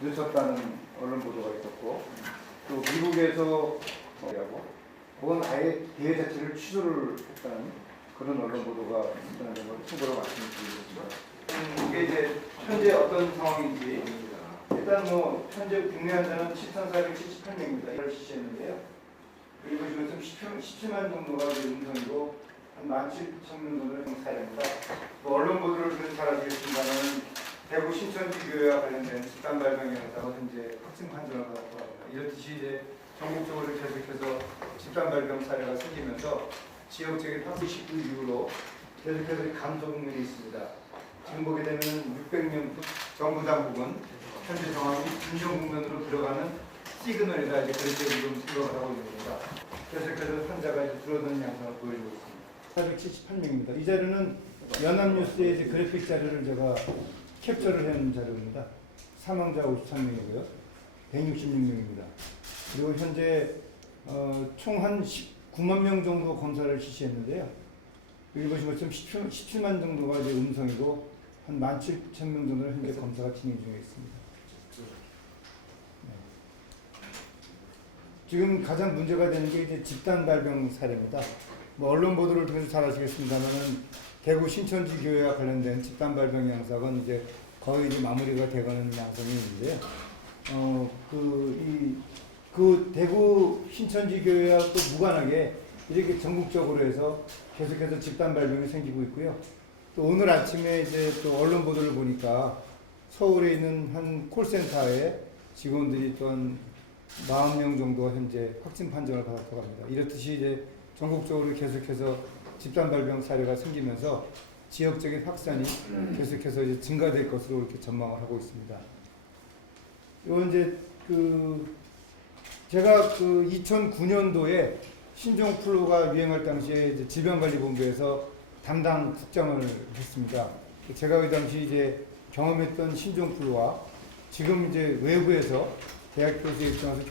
늦췄다는 언론 보도가 있었고, 또 미국에서 그건 아예 대회 자체를 취소를 했다는 그런 언론 보도가 있다는 걸 참고로 말씀드리겠습니다. 이게 이제 현재 어떤 상황인지, 일단 뭐 현재 국내 환자는 7,478명입니다. 이걸 실시했는데요. 그리고 지금 17만 정도가 음성이고 한 17,000명 정도는 사례입니다. 뭐 언론 보도를 보면 잘 아시겠습니다만 대구 신천지 교회와 관련된 집단 발병 영사가 현재 확진 판정을 받았다고 합니다. 이렇듯이 이제 전국적으로 계속해서 집단 발병 사례가 생기면서 지역적인 확진 19 이후로 계속해서 감소 국면이 있습니다. 지금 보게 되면 600명 정부 당국은 현재 상황이 진정 국면으로 들어가는 시그널이다, 이제 그렇게 지금 생각을 하고 있는 겁니다. 계속해서 환자가 이제 줄어드는 양상을 보여주고 있습니다. 478명입니다. 이 자료는 연합뉴스의 이제 그래픽 자료를 제가 캡처를 해놓은 자료입니다. 사망자 53명이고요. 166명입니다. 그리고 현재 총 한 19만 명 정도 검사를 실시했는데요. 여기 보시면 지금 17만 정도가 이제 음성이고 한 17,000명 정도는 현재 검사가 진행 중에 있습니다. 네. 지금 가장 문제가 되는 게 이제 집단 발병 사례입니다. 뭐 언론 보도를 통해서 잘 아시겠습니다만은 대구 신천지 교회와 관련된 집단 발병 양상은 이제 거의 이제 마무리가 되가는 양상이 있는데요. 그 대구 신천지 교회와 또 무관하게 이렇게 전국적으로 해서 계속해서 집단 발병이 생기고 있고요. 또 오늘 아침에 이제 또 언론 보도를 보니까 서울에 있는 한 콜센터에 직원들이 또한 40명 정도가 현재 확진 판정을 받았다고 합니다. 이렇듯이 이제 전국적으로 계속해서 집단 발병 사례가 생기면서 지역적인 확산이 계속해서 이제 증가될 것으로 이렇게 전망을 하고 있습니다. 이건 이제 제가 2009년도에 신종플루가 유행할 당시에 이제 질병관리본부에서 담당 국장을 했습니다. 제가 그 당시 이제 경험했던 신종플루와 지금 이제 외부에서 대학 교수에 입장해서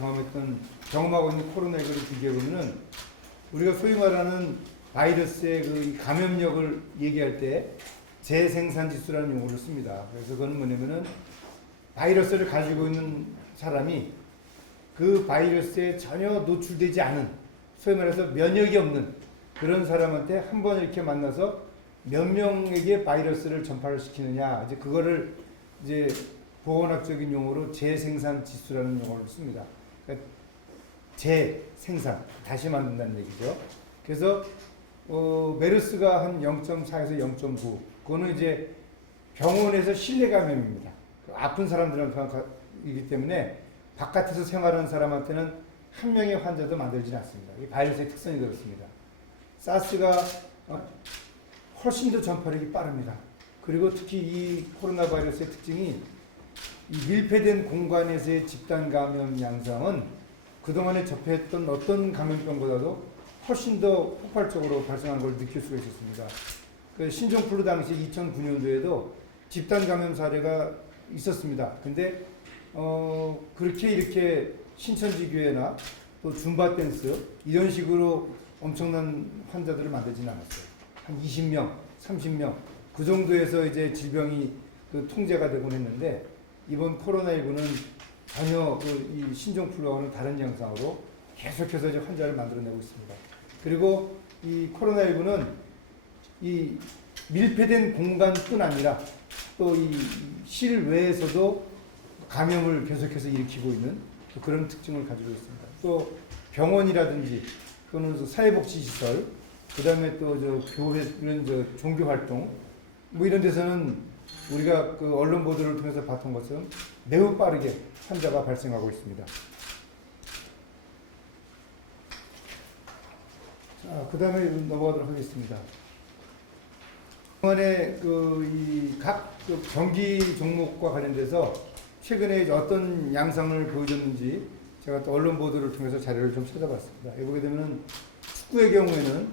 경험하고 있는 코로나19를 비교해보면은 우리가 소위 말하는 바이러스의 그 감염력을 얘기할 때 재생산 지수라는 용어를 씁니다. 그래서 그건 뭐냐면은 바이러스를 가지고 있는 사람이 그 바이러스에 전혀 노출되지 않은, 소위 말해서 면역이 없는 그런 사람한테 한 번 이렇게 만나서 몇 명에게 바이러스를 전파를 시키느냐, 이제 그거를 이제 보건학적인 용어로 재생산 지수라는 용어를 씁니다. 그러니까 재생산, 다시 만든다는 얘기죠. 그래서 메르스가 한 0.4에서 0.9, 그거는 이제 병원에서 실내 감염입니다. 아픈 사람들이기 때문에 바깥에서 생활하는 사람한테는 한 명의 환자도 만들지는 않습니다. 이 바이러스의 특성이 그렇습니다. 사스가 훨씬 더 전파력이 빠릅니다. 그리고 특히 이 코로나 바이러스의 특징이 이 밀폐된 공간에서의 집단 감염 양상은 그동안에 접했던 어떤 감염병보다도 훨씬 더 폭발적으로 발생한 걸 느낄 수가 있었습니다. 그 신종플루 당시 2009년도에도 집단 감염 사례가 있었습니다. 근데 그렇게 이렇게 신천지 교회나 또 줌바 댄스 이런 식으로 엄청난 환자들을 만들지는 않았어요. 한 20명, 30명 그 정도에서 이제 질병이 통제가 되곤 했는데 이번 코로나19는 전혀 이 신종플루와는 다른 양상으로 계속해서 이제 환자를 만들어내고 있습니다. 그리고 이 코로나19는 이 밀폐된 공간뿐 아니라 또 이 실외에서도 감염을 계속해서 일으키고 있는 그런 특징을 가지고 있습니다. 또 병원이라든지 또는 사회복지시설, 그 다음에 또 교회 이런 종교활동 뭐 이런 데서는 우리가 그 언론 보도를 통해서 봤던 것처럼 매우 빠르게 환자가 발생하고 있습니다. 자, 그 다음에 넘어가도록 하겠습니다. 이번에 각 경기 종목과 관련돼서 최근에 어떤 양상을 보여줬는지 제가 또 언론 보도를 통해서 자료를 좀 찾아봤습니다. 여기 보게 되면 축구의 경우에는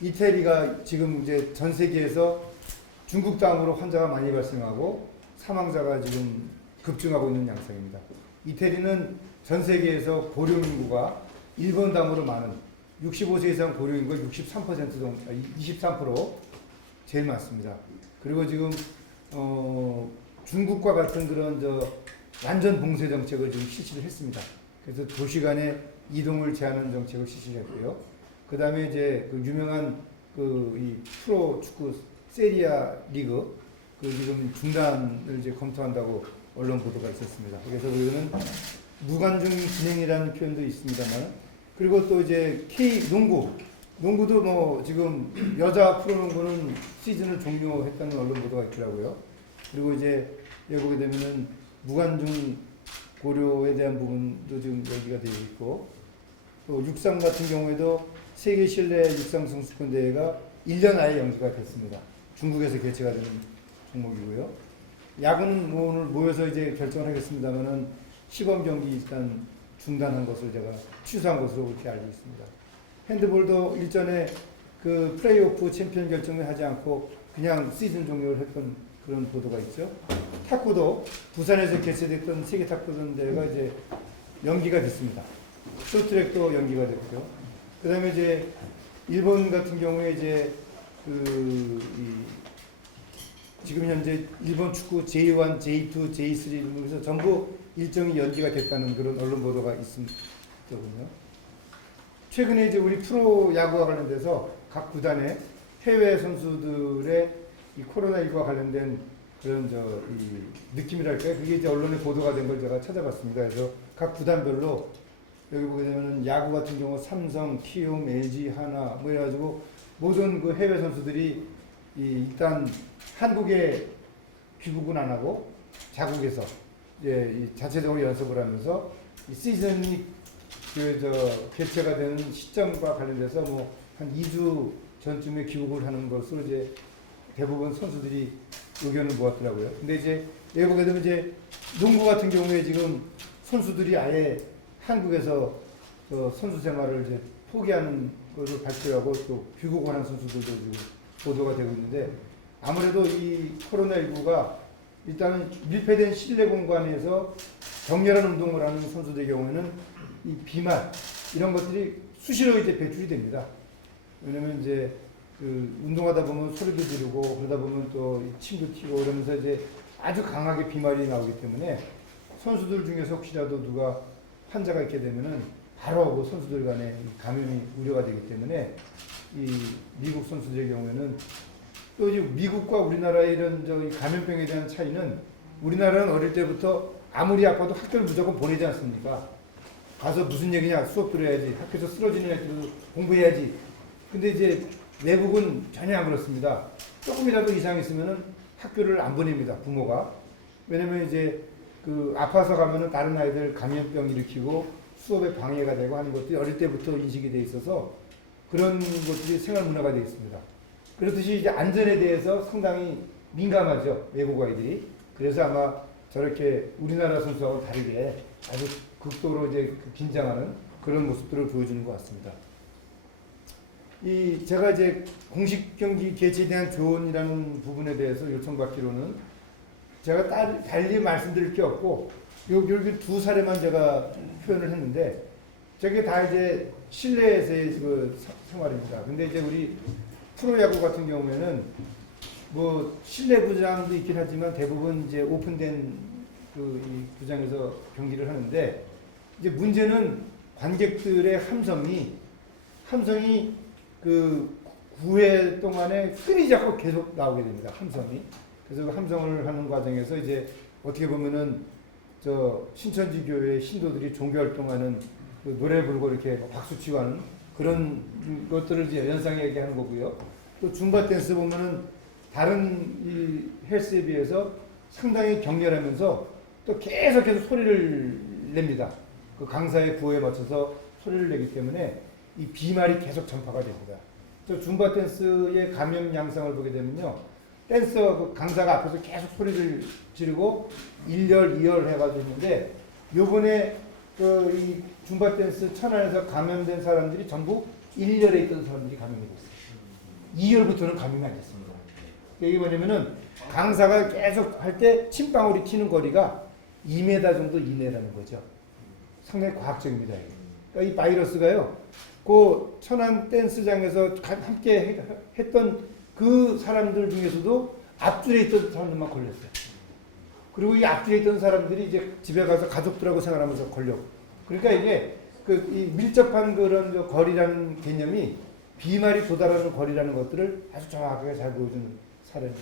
이태리가 지금 이제 전 세계에서 중국 다음으로 환자가 많이 발생하고 사망자가 지금 급증하고 있는 양상입니다. 이태리는 전 세계에서 고령 인구가 일본 다음으로 많은 65세 이상 고령 인구가 63% 정도, 23% 제일 많습니다. 그리고 지금 중국과 같은 그런 완전 봉쇄 정책을 지금 실시를 했습니다. 그래서 도시 간의 이동을 제한하는 정책을 실시했고요. 그 다음에 이제 그 유명한 이 프로 축구 세리아 리그 지금 중단을 이제 검토한다고 언론 보도가 있었습니다. 그래서 이거는 무관중 진행이라는 표현도 있습니다만, 그리고 또 이제 K 농구도 뭐 지금 여자 프로농구는 시즌을 종료했다는 언론 보도가 있더라고요. 그리고 이제 여기 보게 되면은 무관중 고려에 대한 부분도 지금 얘기가 되어 있고, 또 육상 같은 경우에도 세계 실내 육상 선수권 대회가 1년 아예 연기가 됐습니다. 중국에서 개최가 되는 종목이고요. 야구는 뭐 오늘 모여서 이제 결정을 하겠습니다만은 시범 경기 일단 중단한 것을 제가 취소한 것으로 그렇게 알고 있습니다. 핸드볼도 일전에 그 플레이오프 챔피언 결정을 하지 않고 그냥 시즌 종료를 했던 그런 보도가 있죠. 탁구도 부산에서 개최됐던 세계 탁구전 대회가 이제 연기가 됐습니다. 쇼트트랙도 연기가 됐고요. 그 다음에 이제 일본 같은 경우에 이제 지금 현재 일본 축구 J1, J2, J3 이러면서 전부 일정이 연기가 됐다는 그런 언론 보도가 있습니다. 최근에 이제 우리 프로 야구와 관련돼서 각 구단의 해외 선수들의 이 코로나19와 관련된 그런 이 느낌이랄까요? 그게 이제 언론에 보도가 된 걸 제가 찾아봤습니다. 그래서 각 구단별로 여기 보게 되면은 야구 같은 경우 삼성, 키움, LG, 하나 뭐 이래가지고 모든 그 해외 선수들이 일단 한국에 귀국은 안 하고 자국에서 이제 자체적으로 연습을 하면서 이 시즌이 개최가 되는 시점과 관련돼서 뭐 한 2주 전쯤에 귀국을 하는 것으로 이제 대부분 선수들이 의견을 모았더라고요. 근데 이제 여기 보게 되면 이제 농구 같은 경우에 지금 선수들이 아예 한국에서 선수 생활을 이제 포기하는 것을 발표하고 또 귀국하는 선수들도 지금 보도가 되고 있는데, 아무래도 이 코로나19가 일단은 밀폐된 실내 공간에서 격렬한 운동을 하는 선수들의 경우에는 이 비말 이런 것들이 수시로 이제 배출이 됩니다. 왜냐면 이제 운동하다 보면 소리도 지르고 그러다 보면 또 침도 튀고 이러면서 이제 아주 강하게 비말이 나오기 때문에 선수들 중에서 혹시라도 누가 환자가 있게 되면은 바로 그 선수들 간에 감염이 우려가 되기 때문에 이 미국 선수들의 경우에는 또 이제 미국과 우리나라의 이런 감염병에 대한 차이는, 우리나라는 어릴 때부터 아무리 아파도 학교를 무조건 보내지 않습니까? 가서 무슨 얘기냐, 수업 들어야지, 학교에서 쓰러지는 애들 공부해야지. 근데 이제 외국은 전혀 안 그렇습니다. 조금이라도 이상이 있으면은 학교를 안 보냅니다, 부모가. 왜냐면 이제 아파서 가면은 다른 아이들 감염병 일으키고 수업에 방해가 되고 하는 것들이 어릴 때부터 인식이 돼 있어서 그런 것들이 생활 문화가 되어 있습니다. 그렇듯이 이제 안전에 대해서 상당히 민감하죠, 외국 아이들이. 그래서 아마 저렇게 우리나라 선수하고 다르게 아주 극도로 이제 긴장하는 그런 모습들을 보여주는 것 같습니다. 제가 이제 공식 경기 개최에 대한 조언이라는 부분에 대해서 요청받기로는 제가 달리 말씀드릴 게 없고, 여기 두 사례만 제가 표현을 했는데, 저게 다 이제 실내에서의 생활입니다. 근데 이제 우리 프로야구 같은 경우에는 뭐 실내 구장도 있긴 하지만 대부분 이제 오픈된 이 구장에서 경기를 하는데, 이제 문제는 관객들의 함성이 9회 동안에 끊이지 않고 계속 나오게 됩니다. 함성이. 그래서 그 함성을 하는 과정에서 이제 어떻게 보면은 신천지 교회 신도들이 종교 활동하는 노래 부르고 이렇게 박수 치고 하는 그런 것들을 이제 연상하게 하는 거고요. 또 줌바 댄스 보면은 다른 이 헬스에 비해서 상당히 격렬하면서 또 계속해서 소리를 냅니다. 그 강사의 구호에 맞춰서 소리를 내기 때문에 이 비말이 계속 전파가 됩니다. 저 줌바 댄스의 감염 양상을 보게 되면요, 댄서 강사가 앞에서 계속 소리를 지르고 1열, 2열 해가지고 있는데, 요번에 이 줌바 댄스 천안에서 감염된 사람들이 전부 1열에 있던 사람들이 감염이 됐어요. 2열부터는 감염이 안 됐습니다. 이게 뭐냐면은 강사가 계속 할 때 침방울이 튀는 거리가 2m 정도 이내라는 거죠. 상당히 과학적입니다. 그러니까 이 바이러스가요, 그 천안 댄스장에서 함께 했던 그 사람들 중에서도 앞줄에 있던 사람들만 걸렸어요. 그리고 이 앞뒤에 있던 사람들이 이제 집에 가서 가족들하고 생활하면서 걸렸고. 그러니까 이게 이 밀접한 그런 거리라는 개념이 비말이 도달하는 거리라는 것들을 아주 정확하게 잘 보여주는 사례입니다.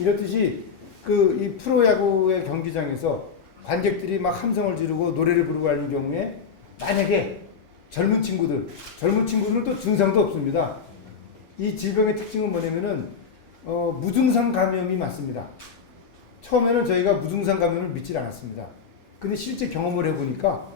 이렇듯이 이 프로야구의 경기장에서 관객들이 막 함성을 지르고 노래를 부르고 하는 경우에 만약에 젊은 친구들은 또 증상도 없습니다. 이 질병의 특징은 뭐냐면은 무증상 감염이 맞습니다. 처음에는 저희가 무증상 감염을 믿질 않았습니다. 근데 실제 경험을 해보니까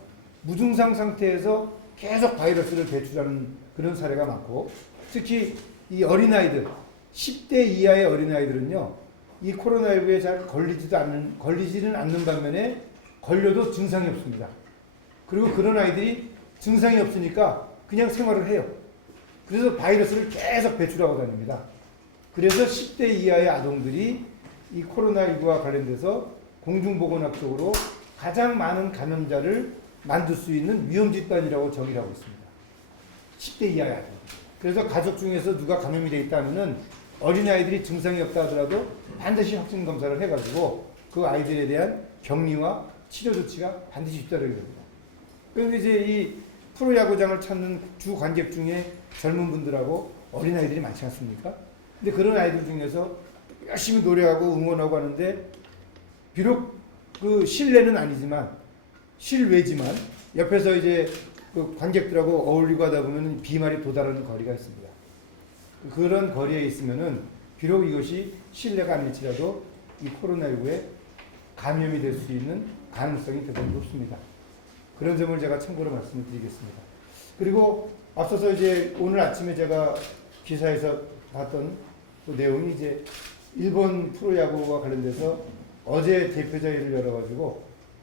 무증상 상태에서 계속 바이러스를 배출하는 그런 사례가 많고, 특히 이 어린아이들, 10대 이하의 어린아이들은요, 이 코로나19에 잘 걸리지는 않는 반면에 걸려도 증상이 없습니다. 그리고 그런 아이들이 증상이 없으니까 그냥 생활을 해요. 그래서 바이러스를 계속 배출하고 다닙니다. 그래서 10대 이하의 아동들이 이 코로나19와 관련돼서 공중보건학적으로 가장 많은 감염자를 만들 수 있는 위험 집단이라고 정의를 하고 있습니다. 10대 이하의 아동. 그래서 가족 중에서 누가 감염이 되어 있다면은 어린아이들이 증상이 없다 하더라도 반드시 확진 검사를 해가지고 그 아이들에 대한 격리와 치료 조치가 반드시 잇따르게 됩니다. 그런데 이제 이 프로야구장을 찾는 주 관객 중에 젊은 분들하고 어린아이들이 많지 않습니까? 근데 그런 아이들 중에서 열심히 노래하고 응원하고 하는데, 비록 실내는 아니지만 실외지만 옆에서 이제 관객들하고 어울리고 하다 보면 비말이 도달하는 거리가 있습니다. 그런 거리에 있으면은 비록 이것이 실내가 아닐지라도 이 코로나19에 감염이 될 수 있는 가능성이 대단히 높습니다. 그런 점을 제가 참고로 말씀을 드리겠습니다. 그리고 앞서서 이제 오늘 아침에 제가 기사에서 봤던 그 내용이 이제 일본 프로야구와 관련돼서 어제 대표자회를 열어가지고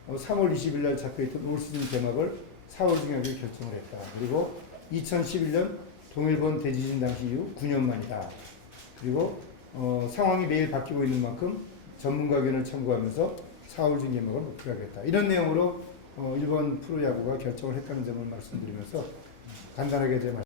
3월 20일 날 잡혀있던 올 시즌 개막을 4월 중에 하기로 결정을 했다. 그리고 2011년 동일본 대지진 당시 이후 9년 만이다. 그리고 상황이 매일 바뀌고 있는 만큼 전문가 의견을 참고하면서 4월 중 개막을 목표로 하겠다. 이런 내용으로 일본 프로야구가 결정을 했다는 점을 말씀드리면서 간단하게 제 말씀